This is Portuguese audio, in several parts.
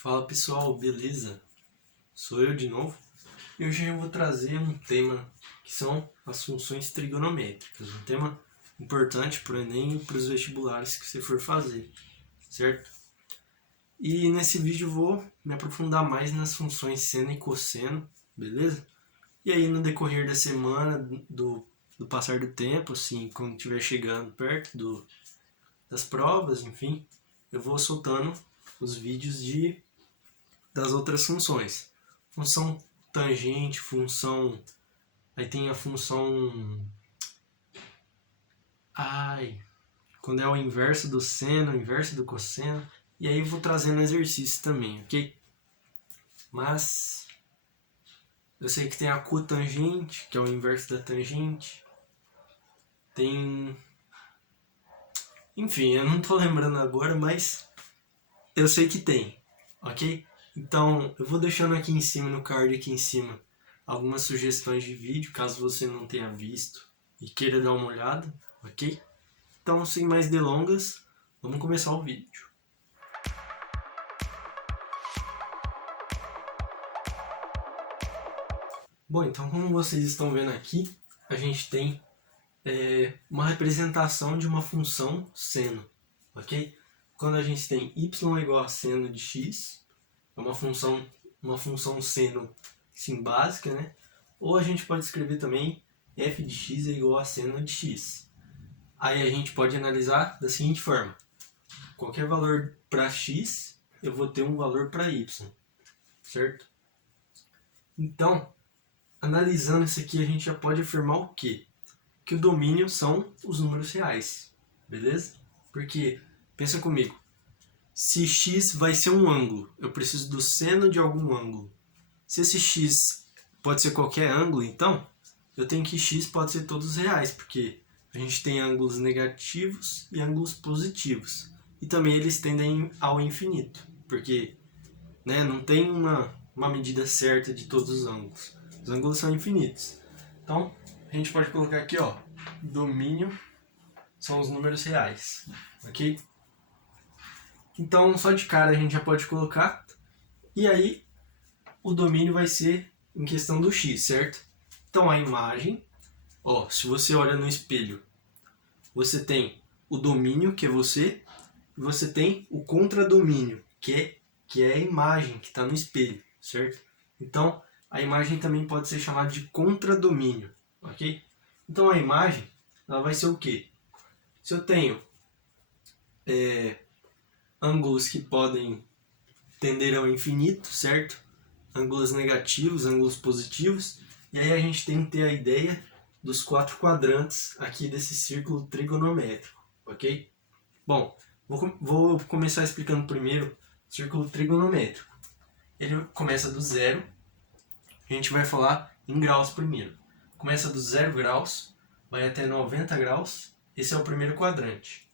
Fala pessoal, beleza? Sou eu de novo e hoje eu vou trazer um tema que são as funções trigonométricas, um tema importante para o Enem e para os vestibulares que você for fazer, certo? E nesse vídeo eu vou me aprofundar mais nas funções seno e cosseno, beleza? E aí no decorrer da semana, do passar do tempo, assim, quando estiver chegando perto das provas, enfim, eu vou soltando os vídeos das outras funções. Função tangente, função... Aí tem a função... Quando é o inverso do seno, o inverso do cosseno. E aí eu vou trazendo exercício também, ok? Mas... eu sei que tem a cotangente, que é o inverso da tangente. Tem... enfim, eu não tô lembrando agora, mas... eu sei que tem, ok? Então, eu vou deixando aqui em cima, no card aqui em cima, algumas sugestões de vídeo, caso você não tenha visto e queira dar uma olhada, ok? Então, sem mais delongas, vamos começar o vídeo. Bom, então como vocês estão vendo aqui, a gente tem uma representação de uma função seno, ok? Quando a gente tem y igual a seno de x, é uma função seno sim básica, né? Ou a gente pode escrever também f de x é igual a seno de x. Aí a gente pode analisar da seguinte forma: qualquer valor para x, eu vou ter um valor para y, certo? Então, analisando isso aqui, a gente já pode afirmar o quê? Que o domínio são os números reais, beleza? Porque, pensa comigo, se x vai ser um ângulo, eu preciso do seno de algum ângulo. Se esse x pode ser qualquer ângulo, então, eu tenho que x pode ser todos reais, porque a gente tem ângulos negativos e ângulos positivos. E também eles tendem ao infinito, porque não tem uma medida certa de todos os ângulos. Os ângulos são infinitos. Então, a gente pode colocar aqui, ó, domínio são os números reais, ok? Então, só de cara a gente já pode colocar. E aí, o domínio vai ser em questão do x, certo? Então, a imagem, ó, se você olha no espelho, você tem o domínio, que é você, e você tem o contradomínio, que é a imagem que está no espelho, certo? Então, a imagem também pode ser chamada de contradomínio, ok? Então, a imagem, ela vai ser o quê? Se eu tenho ângulos que podem tender ao infinito, certo? Ângulos negativos, ângulos positivos, e aí a gente tem que ter a ideia dos 4 quadrantes aqui desse círculo trigonométrico, ok? Bom, vou começar explicando primeiro o círculo trigonométrico. Ele começa do zero, a gente vai falar em graus primeiro. Começa do 0 graus, vai até 90 graus, esse é o primeiro quadrante.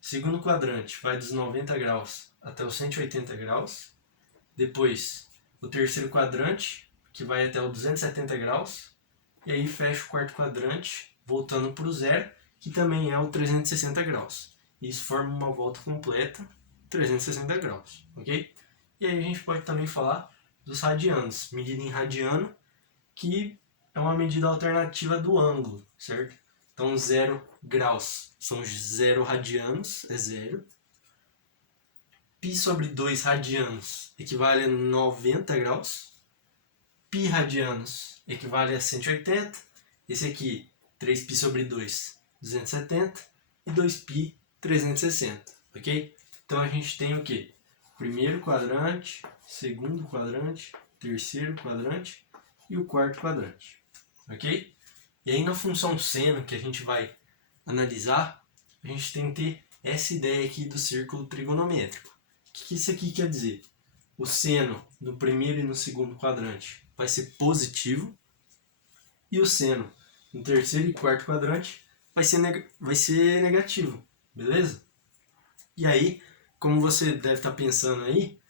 Segundo quadrante vai dos 90 graus até os 180 graus. Depois, o terceiro quadrante, que vai até os 270 graus. E aí fecha o quarto quadrante, voltando para o zero, que também é o 360 graus. Isso forma uma volta completa, 360 graus, ok? E aí a gente pode também falar dos radianos, medida em radiano, que é uma medida alternativa do ângulo, certo? Então 0 graus são 0 radianos, é 0. Π sobre 2 radianos equivale a 90 graus. Π radianos equivale a 180. Esse aqui, 3π sobre 2, 270. E 2π, 360, ok? Então a gente tem o quê? Primeiro quadrante, segundo quadrante, terceiro quadrante e o quarto quadrante, ok? E aí na função seno que a gente vai analisar, a gente tem que ter essa ideia aqui do círculo trigonométrico. O que isso aqui quer dizer? O seno no primeiro e no segundo quadrante vai ser positivo e o seno no terceiro e quarto quadrante vai ser negativo, beleza? E aí, como você deve estar pensando aí,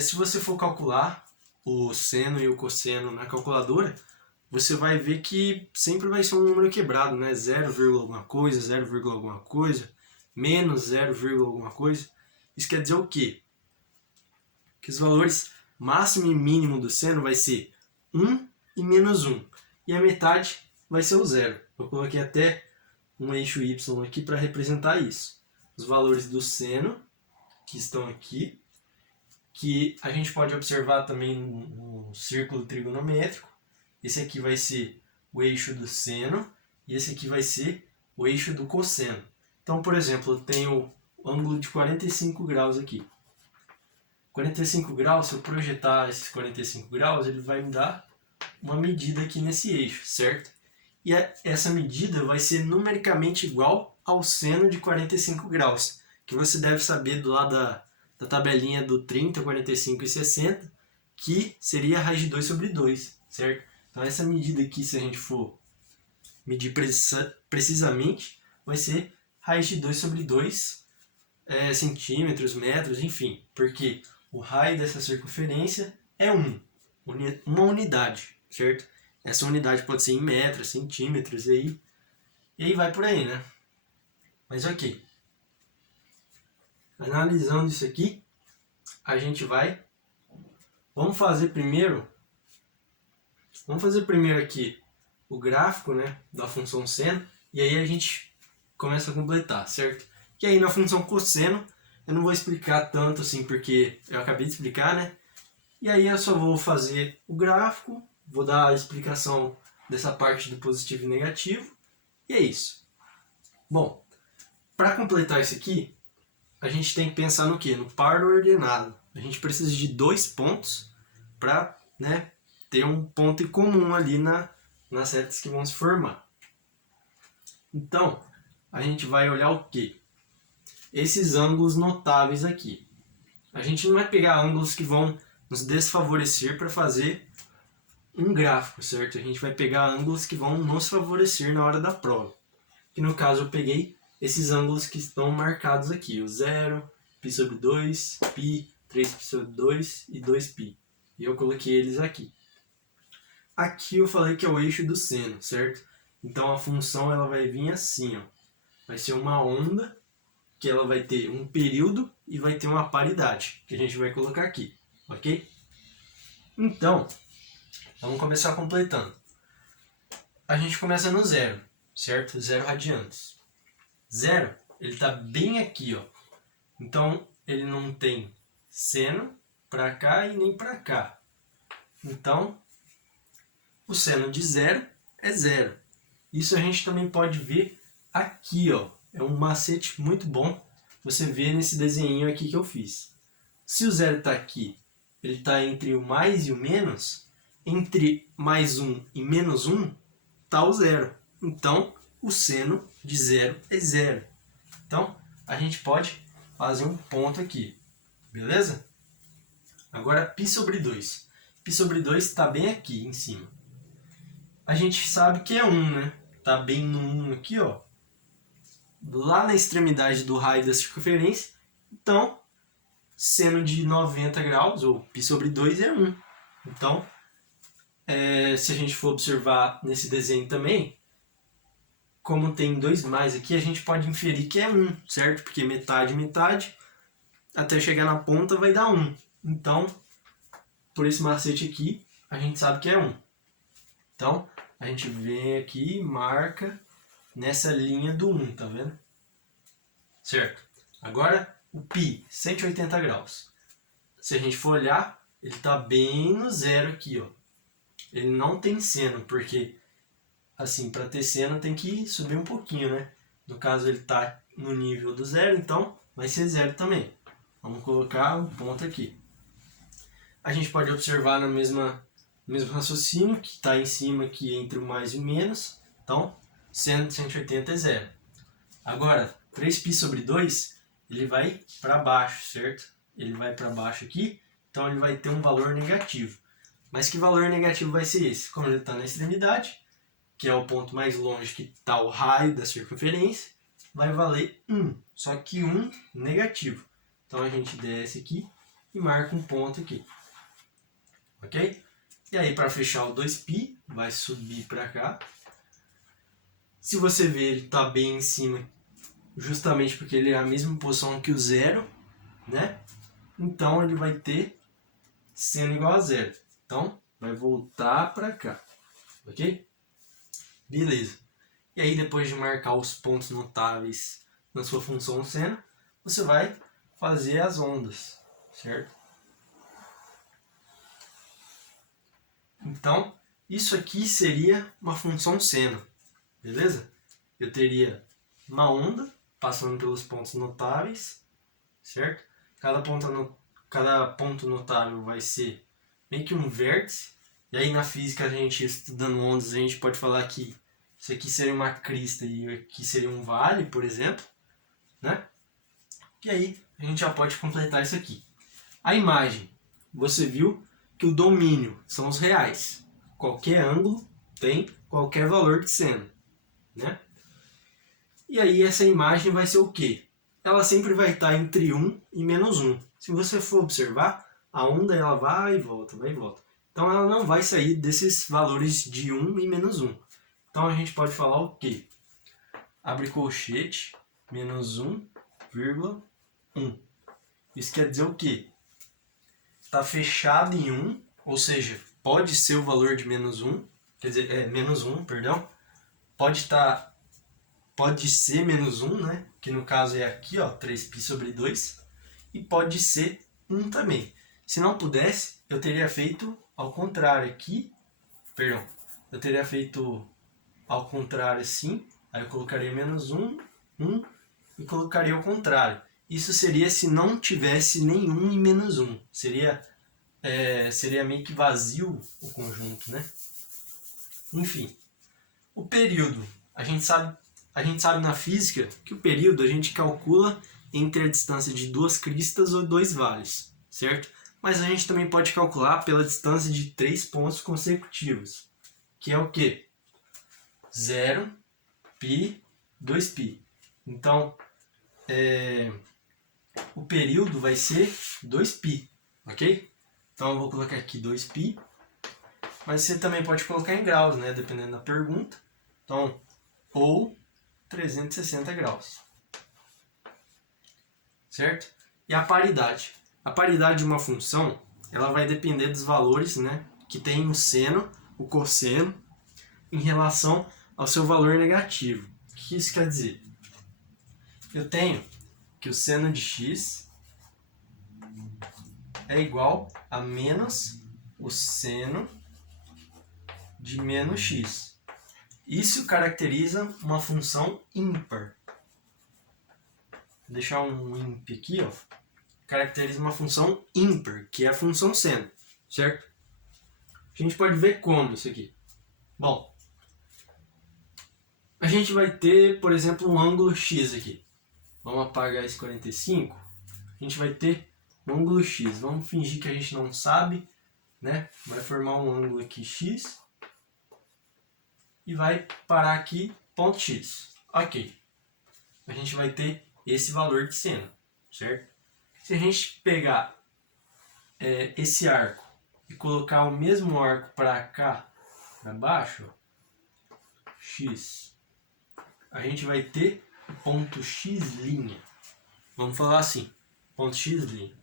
se você for calcular o seno e o cosseno na calculadora, você vai ver que sempre vai ser um número quebrado, né? 0, alguma coisa, 0, alguma coisa, menos 0, alguma coisa. Isso quer dizer o quê? que os valores máximo e mínimo do seno vai ser 1 e menos 1. E a metade vai ser o zero. Eu coloquei até um eixo y aqui para representar isso. Os valores do seno, que estão aqui, que a gente pode observar também no círculo trigonométrico. Esse aqui vai ser o eixo do seno e esse aqui vai ser o eixo do cosseno. Então, por exemplo, eu tenho o ângulo de 45 graus aqui. 45 graus, se eu projetar esses 45 graus, ele vai me dar uma medida aqui nesse eixo, certo? E essa medida vai ser numericamente igual ao seno de 45 graus, que você deve saber do lado da tabelinha do 30, 45 e 60, que seria a raiz de 2 sobre 2, certo? Então essa medida aqui, se a gente for medir precisamente, vai ser raiz de 2 sobre 2 centímetros, metros, enfim, porque o raio dessa circunferência é 1, uma unidade, certo? Essa unidade pode ser em metros, centímetros, e aí vai por aí, né? Mas ok. Analisando isso aqui, a gente vai... Vamos fazer primeiro aqui o gráfico, né, da função seno, e aí a gente começa a completar, certo? E aí na função cosseno, eu não vou explicar tanto assim, porque eu acabei de explicar, né? E aí eu só vou fazer o gráfico, vou dar a explicação dessa parte do positivo e negativo, e é isso. Bom, para completar isso aqui, a gente tem que pensar no quê? No par do ordenado. A gente precisa de 2 pontos para, né, ter um ponto em comum ali nas retas que vão se formar. Então, a gente vai olhar o quê? Esses ângulos notáveis aqui. A gente não vai pegar ângulos que vão nos desfavorecer para fazer um gráfico, certo? A gente vai pegar ângulos que vão nos favorecer na hora da prova. Que no caso eu peguei esses ângulos que estão marcados aqui, o 0, π sobre 2, π, 3π sobre 2 e 2π. E eu coloquei eles aqui. Aqui eu falei que é o eixo do seno, certo? Então a função ela vai vir assim, ó. Vai ser uma onda, que ela vai ter um período e vai ter uma paridade, que a gente vai colocar aqui, ok? Então, vamos começar completando. A gente começa no 0, certo? 0 radianos. 0, ele está bem aqui, ó. Então, ele não tem seno para cá e nem para cá. Então, o seno de 0 é 0. Isso a gente também pode ver aqui, ó. É um macete muito bom você ver nesse desenho aqui que eu fiz. Se o 0 está aqui, ele está entre o mais e o menos, entre mais 1 e menos 1 está o 0. Então, o seno de 0 é 0. Então, a gente pode fazer um ponto aqui, beleza? Agora, π sobre 2. π sobre 2 está bem aqui em cima. A gente sabe que é 1, né? Está bem no 1 aqui, ó. Lá na extremidade do raio da circunferência. Então, seno de 90 graus, ou π sobre 2, é 1. Então, se a gente for observar nesse desenho também, como tem 2 mais aqui, a gente pode inferir que é 1, certo? Porque metade, metade, até chegar na ponta vai dar 1. Então, por esse macete aqui, a gente sabe que é 1. Então, a gente vem aqui e marca nessa linha do 1, tá vendo? Certo. Agora, o π, 180 graus. Se a gente for olhar, ele está bem no 0 aqui, ó. Ele não tem seno, porque, assim, para ter seno tem que subir um pouquinho, né? No caso, ele está no nível do 0, então vai ser 0 também. Vamos colocar um ponto aqui. A gente pode observar no mesmo raciocínio, que está em cima aqui entre o mais e o menos. Então, seno de 180 é 0. Agora, 3π sobre 2, ele vai para baixo, certo? Ele vai para baixo aqui, então ele vai ter um valor negativo. Mas que valor negativo vai ser esse? Como ele está na extremidade, que é o ponto mais longe que está o raio da circunferência, vai valer 1. Só que 1 negativo. Então a gente desce aqui e marca um ponto aqui. Ok? E aí para fechar o 2π, vai subir para cá. Se você ver, ele está bem em cima, justamente porque ele é a mesma posição que o 0, né? Então ele vai ter seno igual a zero. Então, vai voltar para cá, ok? Beleza. E aí, depois de marcar os pontos notáveis na sua função seno, você vai fazer as ondas, certo? Então, isso aqui seria uma função seno, beleza? Eu teria uma onda passando pelos pontos notáveis, certo? Cada ponto notável vai ser meio que um vértice. E aí na física, a gente estudando ondas, a gente pode falar que isso aqui seria uma crista e aqui seria um vale, por exemplo, né? E aí a gente já pode completar isso aqui. A imagem, você viu que o domínio são os reais. Qualquer ângulo tem qualquer valor de seno, né? E aí essa imagem vai ser o quê? Ela sempre vai estar entre 1 e menos 1. Se você for observar, a onda ela vai e volta, vai e volta. Então ela não vai sair desses valores de 1 e menos 1. Então a gente pode falar o quê? Abre colchete, menos 1,1. Isso quer dizer o quê? Está fechado em 1, ou seja, pode ser o valor de menos 1, quer dizer, menos 1, perdão. Pode ser menos 1, né? Que no caso é aqui, ó, 3π sobre 2. E pode ser 1 também. Se não pudesse, eu teria feito ao contrário aqui. Perdão, eu teria feito ao contrário assim. Aí eu colocaria menos 1, 1 e colocaria ao contrário. Isso seria se não tivesse nenhum e menos 1. Seria meio que vazio o conjunto, né? Enfim, o período. A gente sabe na física que o período a gente calcula entre a distância de duas cristas ou dois vales, certo? Mas a gente também pode calcular pela distância de 3 pontos consecutivos, que é o quê? 0, π, 2π. Então, o período vai ser 2π, ok? Então eu vou colocar aqui 2π, mas você também pode colocar em graus, né? Dependendo da pergunta. Então, ou 360 graus. Certo? E a paridade. A paridade de uma função, ela vai depender dos valores, né, que tem o seno, o cosseno, em relação ao seu valor negativo. O que isso quer dizer? Eu tenho que o seno de x é igual a menos o seno de menos x. Isso caracteriza uma função ímpar. Vou deixar um imp aqui, ó. Caracteriza uma função ímpar, que é a função seno, certo? A gente pode ver como isso aqui. Bom, a gente vai ter, por exemplo, um ângulo x aqui. Vamos apagar esse 45. A gente vai ter um ângulo x. Vamos fingir que a gente não sabe, né? Vai formar um ângulo aqui x. E vai parar aqui, ponto x. Ok. A gente vai ter esse valor de seno, certo? Se a gente pegar esse arco e colocar o mesmo arco para cá, para baixo, x, a gente vai ter o ponto x'. Vamos falar assim, ponto x'.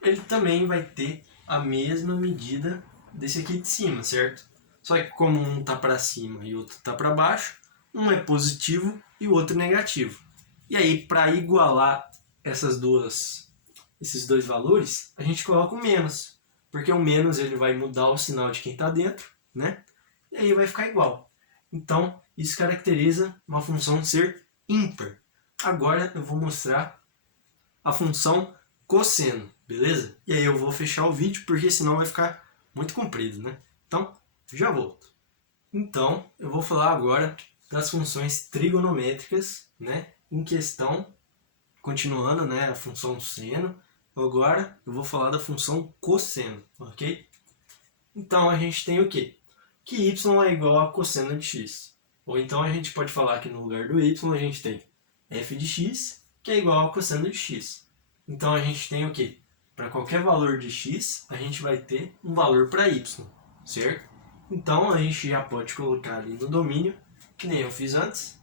Ele também vai ter a mesma medida desse aqui de cima, certo? Só que como um está para cima e o outro está para baixo, um é positivo e o outro negativo. E aí, para igualar esses dois valores, a gente coloca o menos. Porque o menos ele vai mudar o sinal de quem está dentro, né? E aí vai ficar igual. Então, isso caracteriza uma função ser ímpar. Agora eu vou mostrar a função cosseno, beleza? E aí eu vou fechar o vídeo, porque senão vai ficar muito comprido, né? Então, já volto. Então, eu vou falar agora das funções trigonométricas, né? Em questão, continuando, né? A função seno. Agora, eu vou falar da função cosseno, ok? Então, a gente tem o quê? Que y é igual a cosseno de x. Ou então, a gente pode falar que no lugar do y, a gente tem f de x, que é igual a cosseno de x. Então, a gente tem o quê? Para qualquer valor de x, a gente vai ter um valor para y, certo? Então, a gente já pode colocar ali no domínio, que nem eu fiz antes,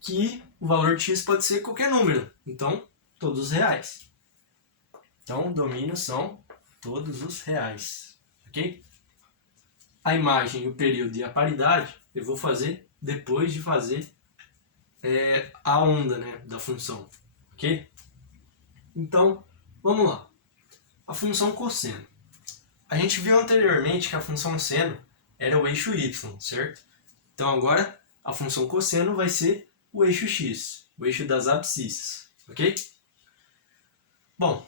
que o valor de x pode ser qualquer número. Então, todos reais. Então, o domínio são todos os reais, ok? A imagem, o período e a paridade eu vou fazer depois de fazer a onda, né, da função, ok? Então, vamos lá. A função cosseno. A gente viu anteriormente que a função seno era o eixo y, certo? Então agora a função cosseno vai ser o eixo x, o eixo das abscissas, ok? Bom,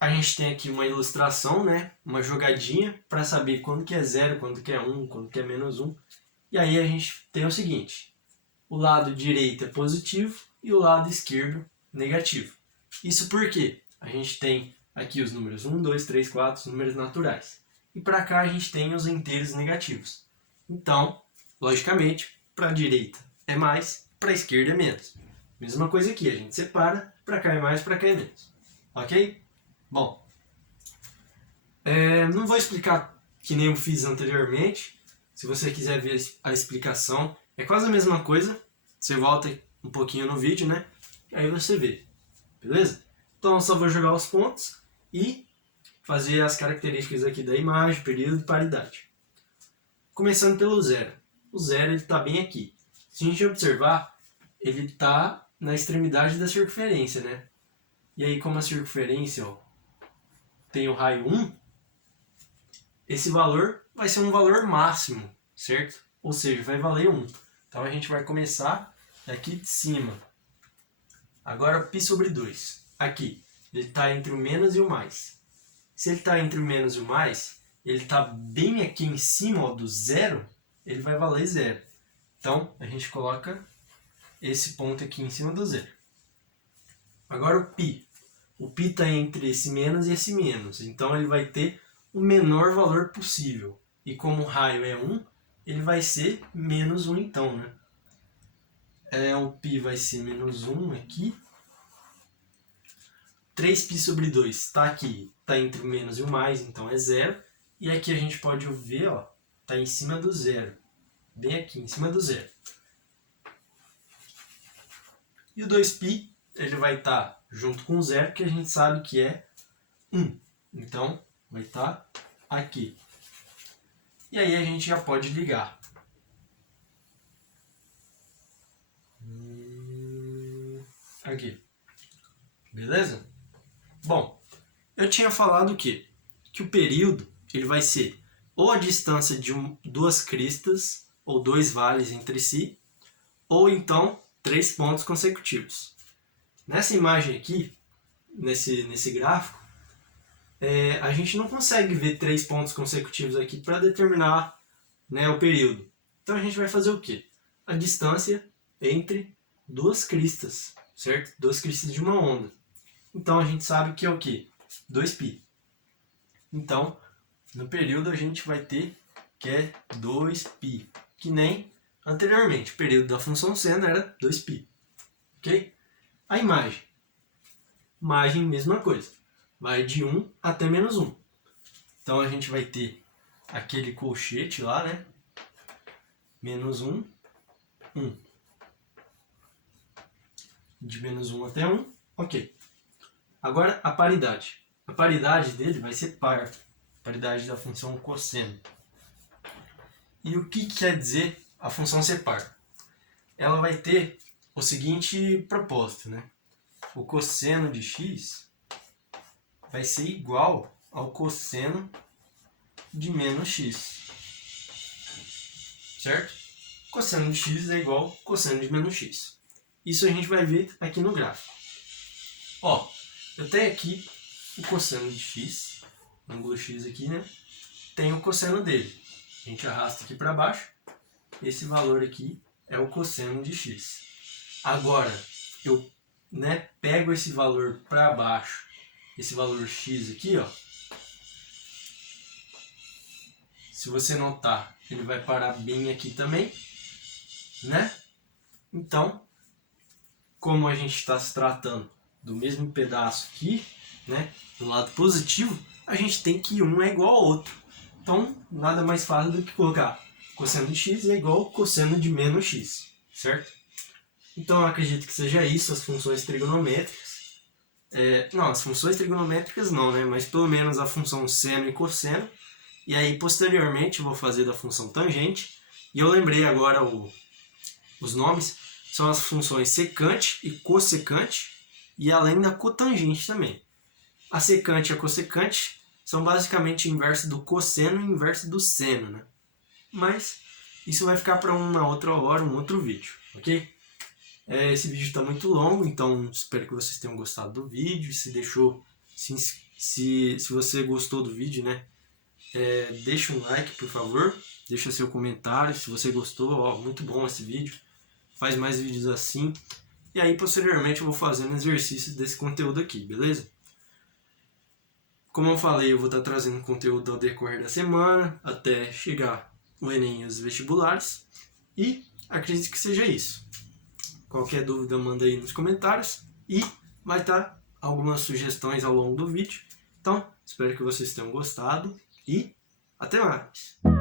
a gente tem aqui uma ilustração, né? Uma jogadinha para saber quando que é 0, quando que é 1, quando que é menos 1. E aí a gente tem o seguinte, o lado direito é positivo e o lado esquerdo negativo. Isso porque a gente tem aqui os números 1, 2, 3, 4, os números naturais. E para cá a gente tem os inteiros negativos. Então, logicamente, para a direita é mais, para a esquerda é menos. Mesma coisa aqui, a gente separa, para cá é mais, para cá é menos. Ok? Bom, não vou explicar que nem eu fiz anteriormente. Se você quiser ver a explicação, é quase a mesma coisa. Você volta um pouquinho no vídeo, né? E aí você vê. Beleza? Então eu só vou jogar os pontos e fazer as características aqui da imagem, período e paridade. Começando pelo zero. O zero está bem aqui. Se a gente observar, ele está na extremidade da circunferência, né? E aí, como a circunferência tem o raio 1, esse valor vai ser um valor máximo, certo? Ou seja, vai valer 1. Então a gente vai começar daqui de cima. Agora π sobre 2. Aqui, ele está entre o menos e o mais. Se ele está entre o menos e o mais, ele está bem aqui em cima do zero, ele vai valer 0. Então a gente coloca esse ponto aqui em cima do zero. Agora o π. O π está entre esse menos e esse menos. Então ele vai ter o menor valor possível. E como o raio é 1, ele vai ser menos 1 então, né? O π vai ser menos 1 aqui. 3π sobre 2 está aqui, está entre o menos e o mais, então é 0. E aqui a gente pode ver, está em cima do zero. Bem aqui, em cima do zero. E o 2π, ele vai estar junto com o zero, que a gente sabe que é 1. Então, vai estar aqui. E aí a gente já pode ligar. Aqui. Beleza? Bom, eu tinha falado o quê? Que o período ele vai ser ou a distância de duas cristas, ou dois vales entre si, ou então 3 pontos consecutivos. Nessa imagem aqui, nesse gráfico, a gente não consegue ver 3 pontos consecutivos aqui para determinar, né, o período. Então a gente vai fazer o quê? A distância entre duas cristas, certo? Duas cristas de uma onda. Então a gente sabe que é o quê? 2π. Então, no período a gente vai ter que é 2π. Que nem anteriormente, o período da função seno era 2π. Ok? A imagem. Imagem, mesma coisa. Vai de 1 até menos 1. Então a gente vai ter aquele colchete lá, né? Menos 1, 1. De menos 1 até 1, ok. Agora a paridade. A paridade dele vai ser par. Paridade da função cosseno. E o que quer dizer a função ser par? Ela vai ter o seguinte propósito, né? O cosseno de x vai ser igual ao cosseno de menos x. Certo? Cosseno de x é igual ao cosseno de menos x. Isso a gente vai ver aqui no gráfico. Eu tenho aqui o cosseno de x, ângulo x aqui, né? Tem o cosseno dele. A gente arrasta aqui para baixo. Esse valor aqui é o cosseno de x. Agora, eu pego esse valor para baixo, esse valor x aqui, se você notar, ele vai parar bem aqui também, né? Então, como a gente está se tratando do mesmo pedaço aqui, né, do lado positivo, a gente tem que um é igual ao outro. Então, nada mais fácil do que colocar cosseno de x é igual ao cosseno de menos x, certo? Então, eu acredito que seja isso, as funções trigonométricas. Não, as funções trigonométricas não, né? Mas pelo menos a função seno e cosseno. E aí, posteriormente, eu vou fazer da função tangente. E eu lembrei agora os nomes. São as funções secante e cossecante. E além da cotangente também. A secante e a cossecante são basicamente o inverso do cosseno e o inverso do seno, né? Mas isso vai ficar para uma outra hora, um outro vídeo, ok? Esse vídeo está muito longo, então espero que vocês tenham gostado do vídeo. Se você gostou do vídeo, né? Deixa um like, por favor. Deixa seu comentário se você gostou. Ó, muito bom esse vídeo. Faz mais vídeos assim. E aí, posteriormente, eu vou fazendo exercícios desse conteúdo aqui, beleza? Como eu falei, eu vou estar trazendo conteúdo ao decorrer da semana, até chegar o Enem e os vestibulares. E acredito que seja isso. Qualquer dúvida, manda aí nos comentários. E vai estar algumas sugestões ao longo do vídeo. Então, espero que vocês tenham gostado e até mais!